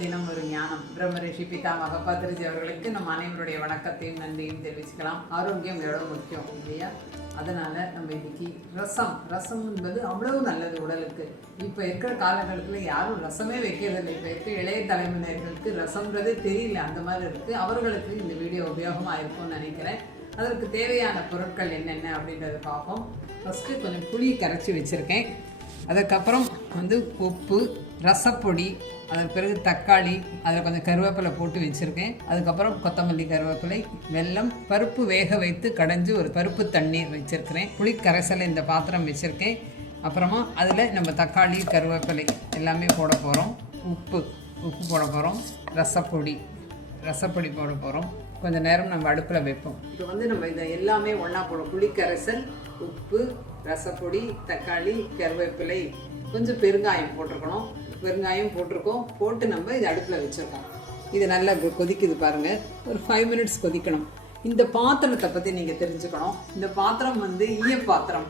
தினம் ஒரு ஞானம். பிரம்மரிஷி பிதாமக பத்ரிஜி அவர்களுக்கு நம்ம அனைவருடைய வணக்கத்தையும் நன்றியும் தெரிவிச்சுக்கலாம். ஆரோக்கியம் எவ்வளோ முக்கியம் இல்லையா? அதனால் நம்ம இன்னைக்கு ரசம். ரசம் என்பது அவ்வளவு நல்லது உடலுக்கு. இப்போ இருக்கிற காலகட்டத்தில் யாரும் ரசமே வைக்கிறதில்லை இப்போ இருக்க இளைய தலைமுறைகளுக்கு ரசம்ன்றதே தெரியல. அந்த மாதிரி இருக்குது அவர்களுக்கு இந்த வீடியோ உபயோகமாக இருக்கும்னு நினைக்கிறேன். அதற்கு தேவையான பொருட்கள் என்னென்ன அப்படின்றத பார்ப்போம். ஃபஸ்ட்டு கொஞ்சம் புளி கரைச்சி வச்சுருக்கேன். அதுக்கப்புறம் வந்து உப்பு ரசப்பொடி அதற்கு பிறகு தக்காளி அதில் கொஞ்சம் கருவேப்பிலை போட்டு வச்சுருக்கேன். அதுக்கப்புறம் கொத்தமல்லி கருவேப்பிலை வெல்லம் பருப்பு வேக வைத்து கடைஞ்சி ஒரு பருப்பு தண்ணீர் வச்சுருக்கிறேன். புளி கரைசலை இந்த பாத்திரம் வச்சுருக்கேன். அப்புறமா அதில் நம்ம தக்காளி கருவேப்பிலை எல்லாமே போட போகிறோம் உப்பு உப்பு போட போகிறோம் ரசப்பொடி ரசப்பொடி போட போகிறோம் கொஞ்சம் நேரம் நம்ம அடுப்பில் வைப்போம். இப்போ வந்து நம்ம இதை எல்லாமே ஒன்றா போடுறோம் புளிக்கரைசல் உப்பு ரசப்பொடி தக்காளி கருவேப்பிலை கொஞ்சம் பெருங்காயம் போட்டிருக்கணும். பெருங்காயம் போட்டிருக்கோம். போட்டு நம்ம இதை அடுப்பில் வச்சுருக்கோம் இது நல்லா கொதிக்குது பாருங்கள் ஒரு ஃபைவ் மினிட்ஸ் கொதிக்கணும். இந்த பாத்திரத்தை பற்றி நீங்கள் தெரிஞ்சுக்கணும். இந்த பாத்திரம் வந்து ஈய பாத்திரம்.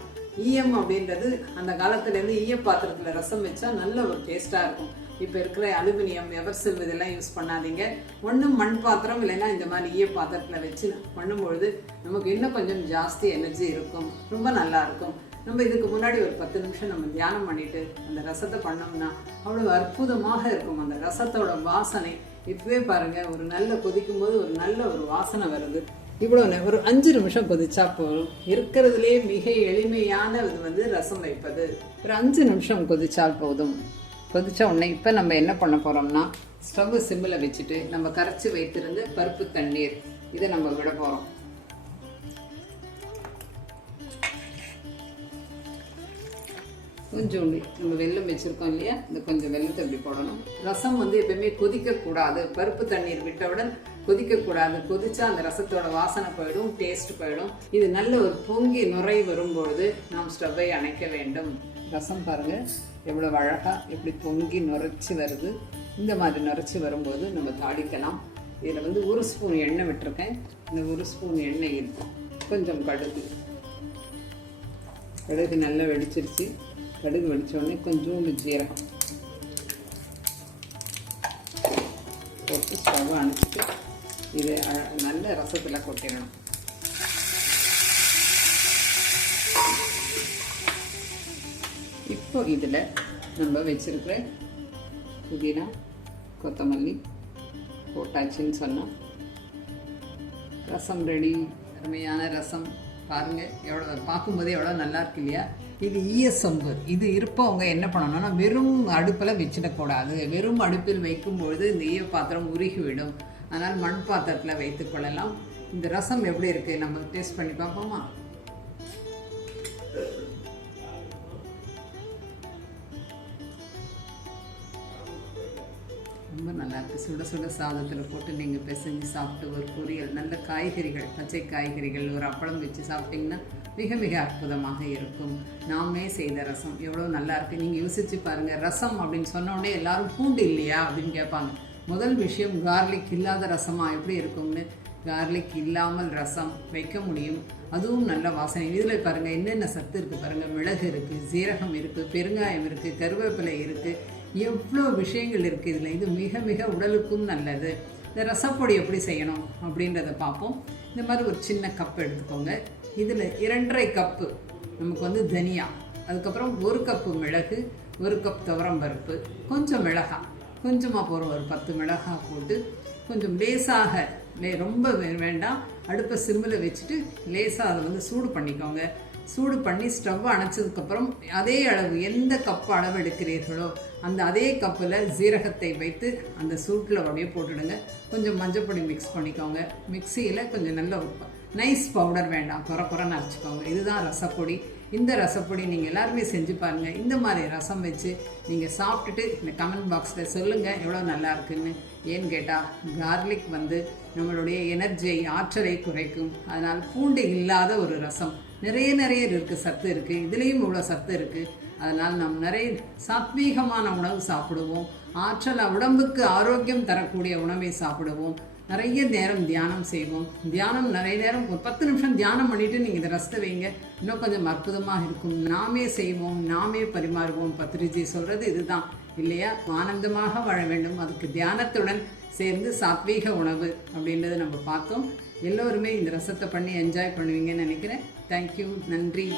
ஈயம் அப்படின்றது அந்த காலத்துலேருந்து ஈய பாத்திரத்தில் ரசம் வச்சா நல்ல ஒரு டேஸ்ட்டாக இருக்கும். இப்போ இருக்கிற அலுமினியம் எவர்சில் இதெல்லாம் யூஸ் பண்ணாதீங்க. ஒன்றும் மண் பாத்திரம் இல்லைன்னா இந்த மாதிரி ஈய பாத்திரத்தில் வச்சு பண்ணும்பொழுது நமக்கு இன்னும் கொஞ்சம் ஜாஸ்தி எனர்ஜி இருக்கும். ரொம்ப நல்லா இருக்கும். நம்ம இதுக்கு முன்னாடி ஒரு பத்து நிமிஷம் நம்ம தியானம் பண்ணிட்டு அந்த ரசத்தை பண்ணோம்னா அவ்வளோ அற்புதமாக இருக்கும். அந்த ரசத்தோட வாசனை. இப்பவே பாருங்க ஒரு நல்ல கொதிக்கும் போது ஒரு நல்ல ஒரு வாசனை வருது. இவ்வளோ ஒரு அஞ்சு நிமிஷம் கொதிச்சா போதும். இருக்கிறதுலே மிக எளிமையான இது வந்து ரசம் வைப்பது. ஒரு அஞ்சு நிமிஷம் கொதிச்சால் போதும். கொதித்த உடனே இப்போ நம்ம என்ன பண்ண போகிறோம்னா ஸ்டவ் சிம்மில் வச்சுட்டு நம்ம கரைச்சி வைத்திருந்த பருப்பு தண்ணீர் இதை நம்ம விட போகிறோம் கொஞ்சோண்டு நம்ம வெல்லம் வச்சுருக்கோம் இல்லையா? இந்த கொஞ்சம் வெல்லத்தை இப்படி போடணும். ரசம் வந்து எப்பயுமே கொதிக்கக்கூடாது. பருப்பு தண்ணீர் விட்டவுடன் கொதிக்கக்கூடாது. கொதிச்சா அந்த ரசத்தோட வாசனை போயிடும் டேஸ்ட் போயிடும். இது நல்ல ஒரு பொங்கி நுரை வரும்பொழுது நாம் ஸ்டவ்வை அணைக்க வேண்டும். ரசம் பாருங்கள் எவ்வளோ அழகாக எப்படி பொங்கி நுரைச்சி வருது. இந்த மாதிரி நுரைச்சி வரும்போது நம்ம தாளிக்கலாம். இதில் வந்து ஒரு ஸ்பூன் எண்ணெய் விட்டிருக்கேன். இந்த ஒரு ஸ்பூன் எண்ணெய் எண்ணெயில் கொஞ்சம் கடுகு. கடுகு நல்லா வெடிச்சிருச்சு. கடுகு வெடிச்ச உடனே கொஞ்சோண்டு ஜீரகம். போட்டு ஸ்டவ் அணைச்சிட்டு இது நல்ல ரசத்தில் கொட்டிடணும். இப்போ இதில் நம்ம வச்சுருக்கிற புதினா கொத்தமல்லி போட்டாச்சுன்னு சொன்னால் ரசம் ரெடி அருமையான ரசம். பாருங்கள் எவ்வளோ பார்க்கும்போதே எவ்வளோ நல்லா இருக்கு இல்லையா? இது ஈய சொம்பு இது இருப்பவங்க என்ன பண்ணணும்னா வெறும் அடுப்பில் வச்சிடக்கூடாது வெறும் அடுப்பில் வைக்கும்பொழுது இந்த ஈய பாத்திரம் உருகிவிடும். அதனால் மண் பாத்திரத்தில் வைத்துக்கொள்ளலாம் இந்த ரசம் எப்படி இருக்கு? நம்ம டேஸ்ட் பண்ணி பார்ப்போமா? ரொம்ப நல்லாயிருக்கு. சுட சுட சாதத்தில் போட்டு நீங்கள் பிசைஞ்சு சாப்பிட்டு ஒரு பொரியல் நல்ல காய்கறிகள் பச்சை காய்கறிகள் ஒரு அப்பளம் வச்சு சாப்பிட்டிங்கன்னா மிக மிக அற்புதமாக இருக்கும். நாமே செய்த ரசம். எவ்வளோ நல்லாயிருக்கு. நீங்கள் யோசிச்சு பாருங்கள் ரசம் அப்படின்னு சொன்னோடனே எல்லோரும் எல்லாரும் பூண்டு இல்லையா அப்படின்னு கேட்பாங்க. முதல் விஷயம் கார்லிக் இல்லாத ரசமாக எப்படி இருக்கும்னு? கார்லிக் இல்லாமல் ரசம் வைக்க முடியும். அதுவும் நல்ல வாசனை. இதில் பாருங்கள் என்னென்ன சத்து இருக்குது பாருங்கள் மிளகு இருக்குது சீரகம் இருக்குது பெருங்காயம் இருக்குது கருவேப்பிலை இருக்குது எவ்வளோ விஷயங்கள் இருக்குது இதில்? இது மிக மிக உடலுக்கும் நல்லது. இந்த ரசப்பொடி எப்படி செய்யணும் அப்படின்றத பார்ப்போம். இந்த மாதிரி ஒரு சின்ன கப் எடுத்துக்கோங்க. இதில் இரண்டரை கப்பு நமக்கு வந்து தனியா அதுக்கப்புறம் ஒரு கப்பு மிளகு ஒரு கப் துவரம்பருப்பு கொஞ்சம் மிளகாய். கொஞ்சமாக போகிறோம் ஒரு பத்து மிளகாய் போட்டு கொஞ்சம் லேசாக லே ரொம்ப வே- வேண்டாம். அடுப்பை சிம்மில் வச்சுட்டு லேசாக அதை வந்து சூடு பண்ணிக்கோங்க. சூடு பண்ணி ஸ்டவ் அணைச்சதுக்கப்புறம் அதே அளவு எந்த கப் அளவு எடுக்கிறீர்களோ அந்த அதே கப்பில் ஜீரகத்தை வைத்து அந்த சூட்டில் அப்படியே போட்டுடுங்க. கொஞ்சம் மஞ்சப்பொடி மிக்ஸ் பண்ணிக்கோங்க. மிக்சியில் கொஞ்சம் நல்ல நைஸ் பவுடர் வேண்டாம். குறை குறைன்னு அரைச்சிக்கோங்க. இதுதான் ரசப்பொடி. இந்த ரசப்பொடி நீங்கள் எல்லாருமே செஞ்சு பாருங்கள் இந்த மாதிரி ரசம் வச்சு நீங்கள் சாப்பிட்டுட்டு இந்த கமெண்ட் பாக்ஸில் சொல்லுங்கள் எவ்வளோ நல்லா இருக்குன்னு. ஏன்னு கேட்டால் கார்லிக் வந்து நம்மளுடைய எனர்ஜியை ஆற்றலை குறைக்கும். அதனால் பூண்டு இல்லாத ஒரு ரசம். நிறைய நிறைய இருக்குது சத்து இருக்குது இதுலேயும் இவ்வளோ சத்து இருக்குது அதனால் நாம் நிறைய சாத்வீகமான உணவு சாப்பிடுவோம். ஆற்றல் உடம்புக்கு ஆரோக்கியம் தரக்கூடிய உணவை சாப்பிடுவோம். நிறைய நேரம் தியானம் செய்வோம். தியானம் நிறைய நேரம் ஒரு பத்து நிமிஷம் தியானம் பண்ணிவிட்டு நீங்கள் இதை ரசத்தை வைங்க. இன்னும் கொஞ்சம் அற்புதமாக இருக்கும். நாமே செய்வோம். நாமே பரிமாறுவோம். பத்ரிஜி சொல்கிறது இதுதான். இல்லையா? ஆனந்தமாக வாழ வேண்டும். அதுக்கு தியானத்துடன் சேர்ந்து சாத்வீக உணவு அப்படின்றத நம்ம பார்த்தோம். எல்லோருமே இந்த ரசத்தை பண்ணி என்ஜாய் பண்ணுவீங்கன்னு நினைக்கிறேன். தேங்க்யூ நன்றி.